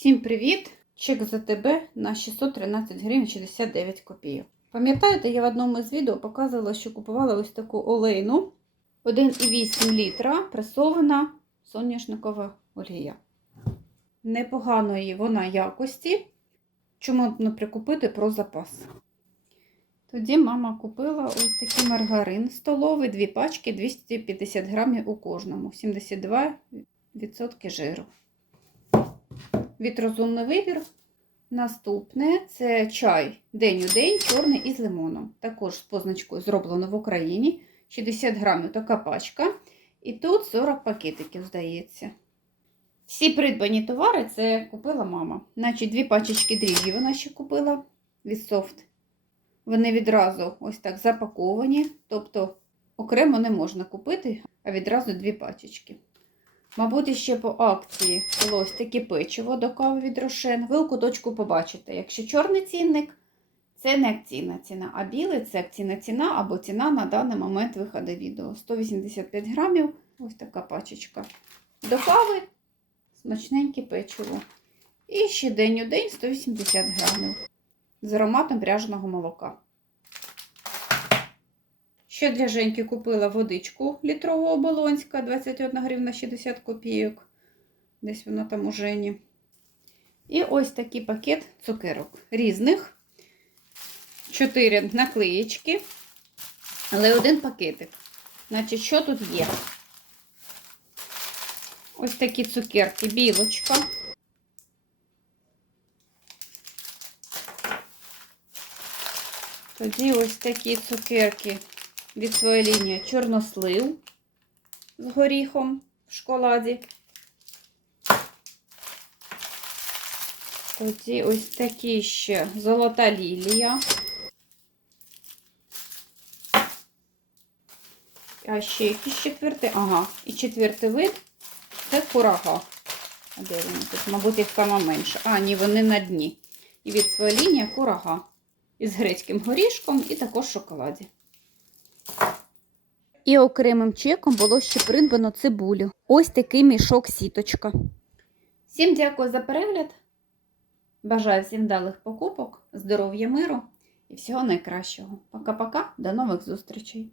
Всім привіт! Чек за тебе на 613 гривень 69 копійок. Пам'ятаєте, я в одному з відео показувала, що купувала ось таку олейну 1,8 літра пресована соняшникова олія. Непоганої вона якості. Чому не прикупити про запас? Тоді мама купила ось такий маргарин столовий, дві пачки 250 грамів у кожному, 72% жиру. Від розумний вибір. Наступне це чай день у день, чорний із лимоном. Також з позначкою зроблено в Україні. 60 грамів така пачка. І тут 40 пакетиків, здається. Всі придбані товари це купила мама. Значить, дві пачечки дріжджі вона ще купила від софт. Вони відразу ось так запаковані, тобто окремо не можна купити, а відразу дві пачечки. Мабуть, ще по акції було таке печиво до кави від Рошен. Ви у куточку побачите. Якщо чорний цінник, це не акційна ціна, а білий це акційна ціна або ціна на даний момент виходу відео. 185 грамів, ось така пачечка. До кави смачненьке печиво. І ще день у день 180 грамів з ароматом пряженого молока. Ще для Женьки купила водичку літрову оболонська, 21 гривна 60 копійок. Десь вона там у Жені. І ось такий пакет цукерок різних. Чотири наклеєчки, але один пакетик. Значить, що тут є? Ось такі цукерки, білочка. Тоді ось такі цукерки від своєї лінії чорнослив з горіхом в шоколаді. Тоді ось такі ще золота лілія. А ще якийсь четвертий, ага, і четвертий вид це курага. Де вони тут? Мабуть, їх там менше. А, ні, вони на дні. І від своєї лінії курага. Із грецьким горішком і також шоколаді. І окремим чеком було ще придбано цибулю. Ось такий мішок сіточка. Всім дякую за перегляд. Бажаю всім вдалих покупок, здоров'я, миру і всього найкращого. Пока-пока, до нових зустрічей!